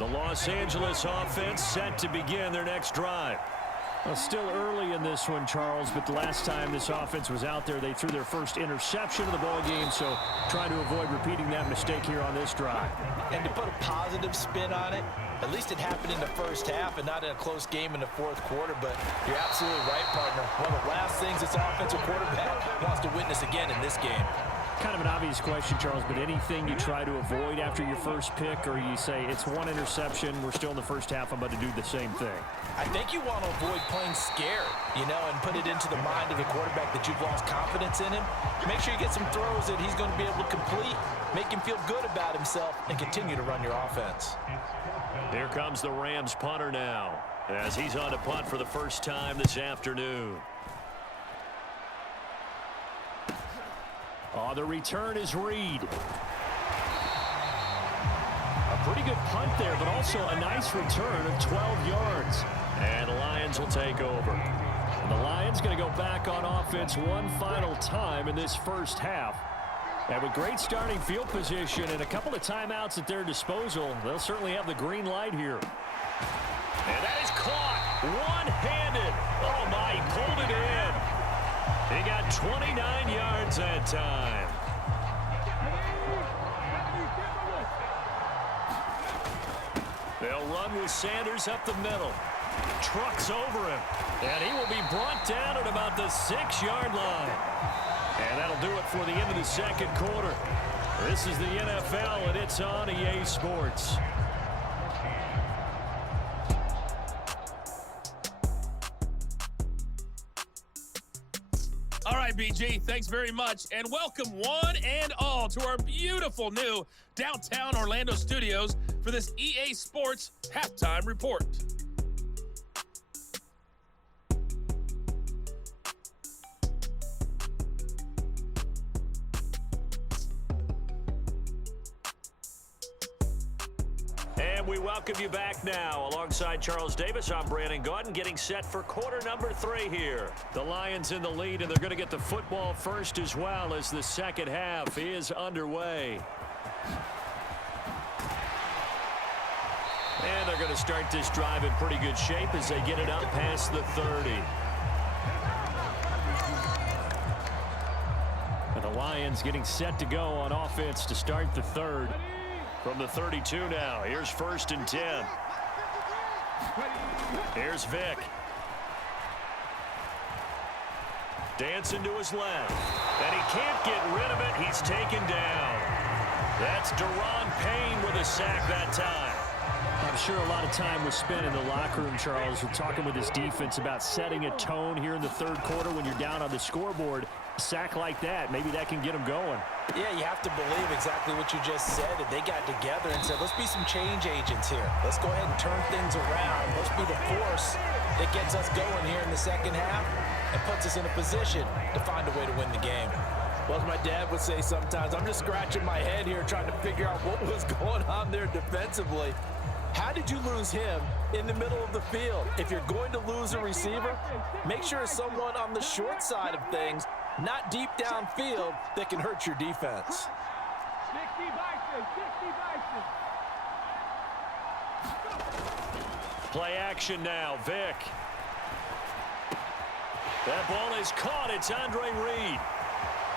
The Los Angeles offense set to begin their next drive. Well, still early in this one, Charles, but the last time this offense was out there, they threw their first interception of the ball game, so trying to avoid repeating that mistake here on this drive. And to put a positive spin on it, at least it happened in the first half and not in a close game in the fourth quarter, but you're absolutely right, partner. One of the last things this offensive quarterback wants to witness again in this game. Kind of an obvious question, Charles, but anything you try to avoid after your first pick, or you say it's one interception, we're still in the first half, I'm about to do the same thing? I think you want to avoid playing scared, and put it into the mind of the quarterback that you've lost confidence in him. Make sure you get some throws that he's going to be able to complete, make him feel good about himself, and continue to run your offense. Here comes the Rams punter now, as he's on to punt for the first time this afternoon. Oh, the return is Reed. A pretty good punt there, but also a nice return of 12 yards. And the Lions will take over. And the Lions going to go back on offense one final time in this first half. And with great starting field position and a couple of timeouts at their disposal, they'll certainly have the green light here. And that is caught one-handed. Oh, my, he pulled it in. He got 29 yards that time. They'll run with Sanders up the middle. Trucks over him. And he will be brought down at about the 6-yard line. And that'll do it for the end of the second quarter. This is the NFL, and it's on EA Sports. All right, BG, thanks very much. And welcome one and all to our beautiful new downtown Orlando studios for this EA Sports Halftime Report. And we welcome you back now. Alongside Charles Davis, I'm Brandon Gaudin, getting set for quarter number 3 here. The Lions in the lead, and they're going to get the football first as well as the second half is underway. And they're going to start this drive in pretty good shape as they get it up past the 30. And the Lions getting set to go on offense to start the third. From the 32 now, here's 1st and 10. Here's Vick. Dancing to his left. And he can't get rid of it. He's taken down. That's Deron Payne with a sack that time. I'm sure a lot of time was spent in the locker room, Charles, with talking with his defense about setting a tone here in the third quarter when you're down on the scoreboard. A sack like that, maybe that can get them going. Yeah, you have to believe exactly what you just said. That they got together and said, let's be some change agents here. Let's go ahead and turn things around. Let's be the force that gets us going here in the second half and puts us in a position to find a way to win the game. Well, as my dad would say sometimes, I'm just scratching my head here trying to figure out what was going on there defensively. How did you lose him in the middle of the field? If you're going to lose a receiver, make sure it's someone on the short side of things, not deep downfield, that can hurt your defense. Play action now, Vick. That ball is caught. It's Andre Reed.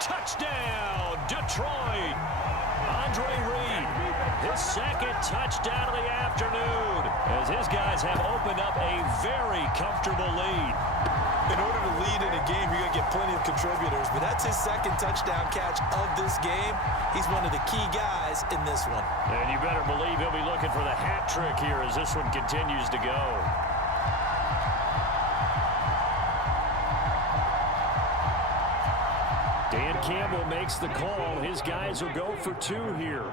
Touchdown, Detroit. Andre Reed, his second touchdown of the afternoon, as his guys have opened up a very comfortable lead. In order to lead in a game, you're going to get plenty of contributors, but that's his second touchdown catch of this game. He's one of the key guys in this one. And you better believe he'll be looking for the hat trick here as this one continues to go. Dan Campbell makes the call. His guys will go for 2 here.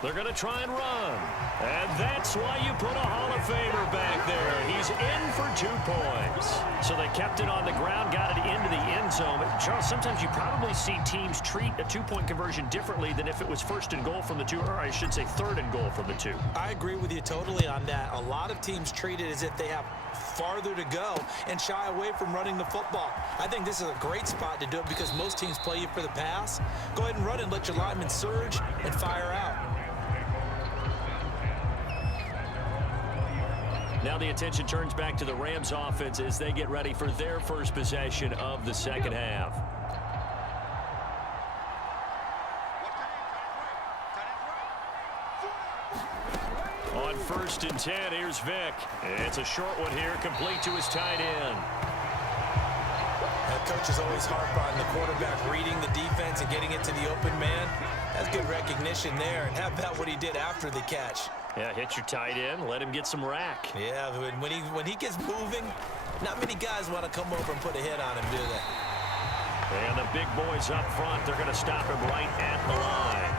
They're going to try and run. And that's why you put a Hall of Famer back there. He's in for 2 points. So they kept it on the ground, got it into the end zone. But Charles, sometimes you probably see teams treat a 2-point conversion differently than if it was 1st and goal from the 2, or I should say 3rd and goal from the 2. I agree with you totally on that. A lot of teams treat it as if they have farther to go and shy away from running the football. I think this is a great spot to do it because most teams play you for the pass. Go ahead and run and let your linemen surge and fire out. Now the attention turns back to the Rams offense as they get ready for their first possession of the second half. On 1st and 10, here's Vic. It's a short one here, complete to his tight end. Coaches always harp on the quarterback reading the defense and getting it to the open man. That's good recognition there. And how about what he did after the catch? Yeah, hit your tight end, let him get some rack. Yeah, when he gets moving, not many guys want to come over and put a hit on him, do they? And the big boys up front, they're going to stop him right at the line.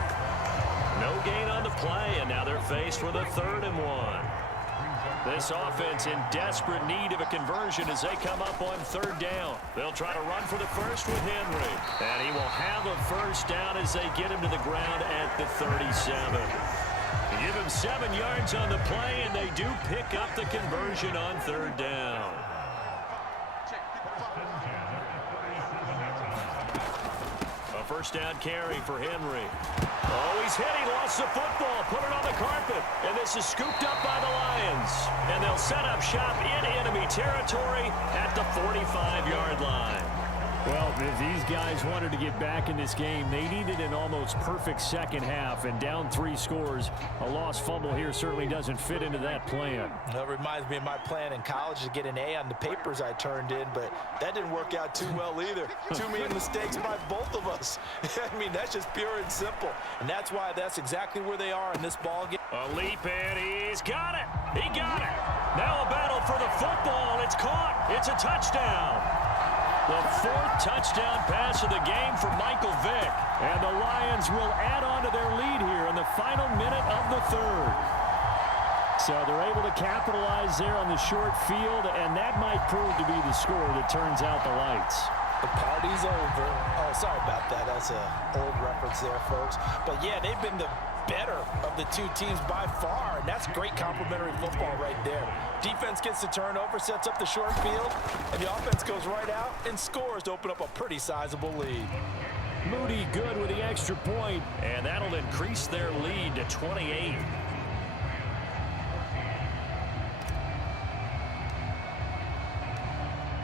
No gain on the play, and now they're faced with a 3rd and 1. This offense in desperate need of a conversion as they come up on 3rd down. They'll try to run for the first with Henry. And he will have a first down as they get him to the ground at the 37. They give him 7 yards on the play, and they do pick up the conversion on 3rd down. A first down carry for Henry. Oh, he's hit. He lost the football. Put it on the carpet. And this is scooped up by the Lions. And they'll set up shop in enemy territory at the 45-yard line. Well, if these guys wanted to get back in this game, they needed an almost perfect second half. And down 3 scores, a lost fumble here certainly doesn't fit into that plan. That reminds me of my plan in college to get an A on the papers I turned in, but that didn't work out too well either. Too many mistakes by both of us. I mean, that's just pure and simple. And that's why that's exactly where they are in this ball game. A leap, and he's got it. He got it. Now a battle for the football. It's caught. It's a touchdown. The 4th touchdown pass of the game for Michael Vick. And the Lions will add on to their lead here in the final minute of the 3rd. So they're able to capitalize there on the short field, and that might prove to be the score that turns out the lights. The party's over. Oh, sorry about that. That's an old reference there, folks. But, yeah, they've been the better of the 2 teams by far, and that's great complimentary football right there. Defense gets the turnover, sets up the short field, and the offense goes right out and scores to open up a pretty sizable lead. Moody good with the extra point, and that'll increase their lead to 28.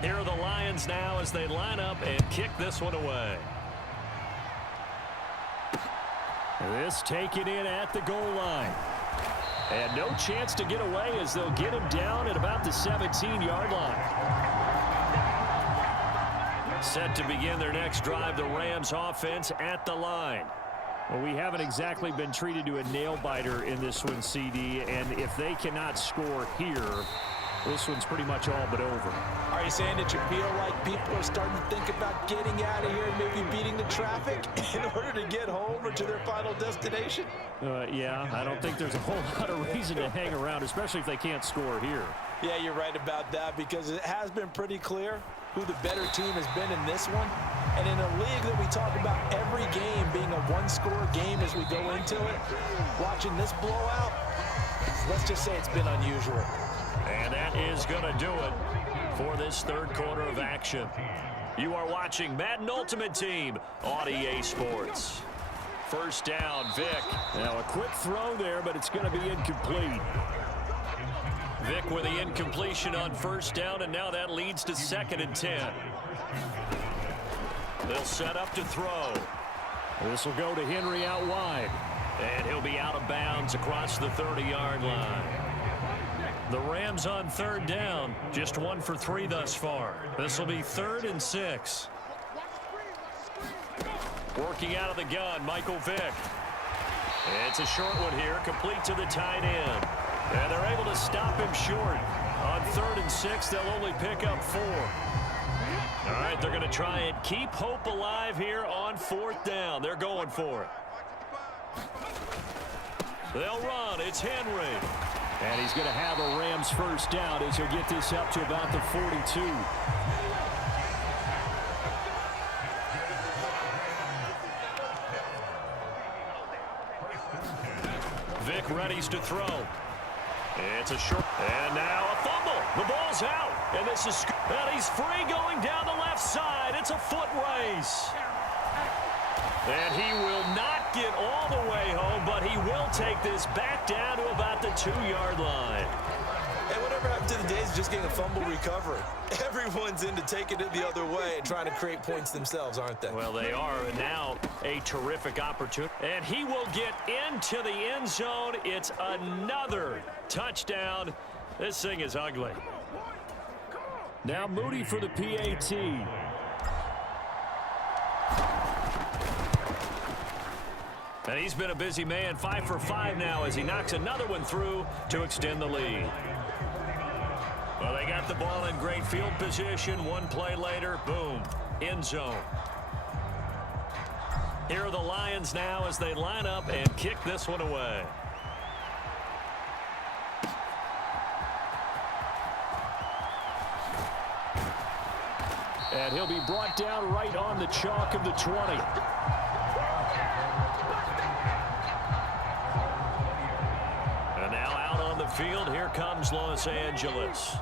Here are the Lions now as they line up and kick this one away. This taken in at the goal line. And no chance to get away as they'll get him down at about the 17-yard line. Set to begin their next drive, the Rams offense at the line. Well, we haven't exactly been treated to a nail-biter in this one, CD, and if they cannot score here, this one's pretty much all but over. Are you saying that you feel like people are starting to think about getting out of here and maybe beating the traffic in order to get home or to their final destination? Yeah, I don't think there's a whole lot of reason to hang around, especially if they can't score here. Yeah, you're right about that because it has been pretty clear who the better team has been in this one. And in a league that we talk about every game being a one-score game as we go into it, watching this blowout, let's just say it's been unusual. And that is going to do it for this 3rd quarter of action. You are watching Madden Ultimate Team on EA Sports. First down, Vic. Now a quick throw there, but it's going to be incomplete. Vic with the incompletion on 1st down, and now that leads to 2nd and 10. They'll set up to throw. This will go to Henry out wide. And he'll be out of bounds across the 30-yard line. The Rams on 3rd down, just 1 for 3 thus far. This will be 3rd and 6. Working out of the gun, Michael Vick. It's a short one here, complete to the tight end. And they're able to stop him short. On 3rd and 6, they'll only pick up 4. All right, they're going to try and keep hope alive here on 4th down. They're going for it. They'll run. It's Henry. And he's going to have a Rams first down as he'll get this up to about the 42. Vic readies to throw. It's a short. And now a fumble. The ball's out. And this is. And he's free going down the left side. It's a foot race. And he will not get all the way home, but he will take this back down to about the 2-yard line. And whenever Whatever happened to the days of just getting a fumble recovery? Everyone's into taking it the other way and trying to create points themselves, aren't they? Well, they are, and now a terrific opportunity. And he will get into the end zone. It's another touchdown. This thing is ugly. Now Moody for the PAT. And he's been a busy man, 5 for 5 now as he knocks another one through to extend the lead. Well, they got the ball in great field position. One play later, boom, end zone. Here are the Lions now as they line up and kick this one away. And he'll be brought down right on the chalk of the 20. And now out on the field, here comes Los Angeles.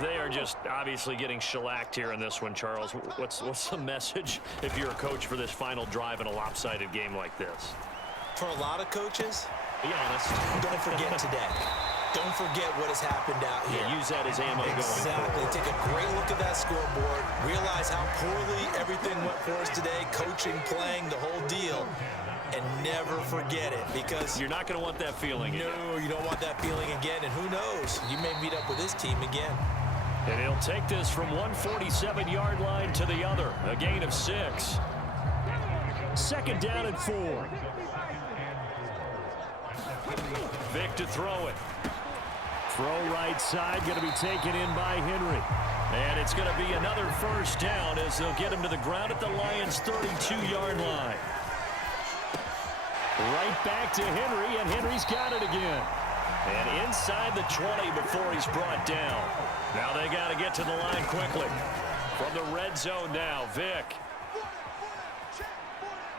They are just obviously getting shellacked here in this one, Charles. What's the message if you're a coach for this final drive in a lopsided game like this? For a lot of coaches, be honest. Don't forget today. Don't forget what has happened out here. Yeah, use that as ammo going forward. Take a great look at that scoreboard. Realize how poorly everything went for us today. Coaching, playing, the whole deal. And never forget it, because you're not going to want that feeling again. No, you don't want that feeling again. And who knows? You may meet up with this team again. And he'll take this from 147-yard line to the other. A gain of 6. Second down and 4. Vic to throw it. Throw right side, going to be taken in by Henry. And it's going to be another first down as they'll get him to the ground at the Lions' 32-yard line. Right back to Henry, and Henry's got it again. And inside the 20 before he's brought down. Now they got to get to the line quickly. From the red zone now, Vic.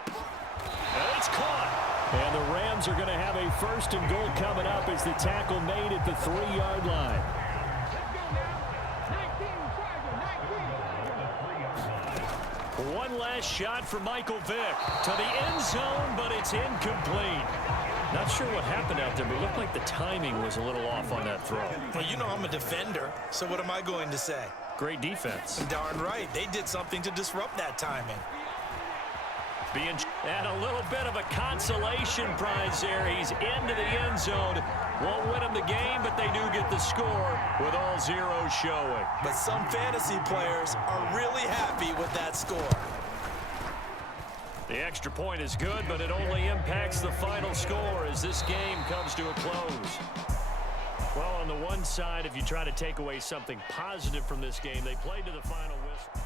And it's caught. And the Rams are going to have a first and goal coming up as the tackle made at the 3-yard line. One last shot for Michael Vick to the end zone, but it's incomplete. Not sure what happened out there, but it looked like the timing was a little off on that throw. Well, you know I'm a defender, so what am I going to say? Great defense. Darn right. They did something to disrupt that timing. And a little bit of a consolation prize there. He's into the end zone. Won't win him the game, but they do get the score with all zeros showing. But some fantasy players are really happy with that score. The extra point is good, but it only impacts the final score as this game comes to a close. Well, on the one side, if you try to take away something positive from this game, they played to the final whistle.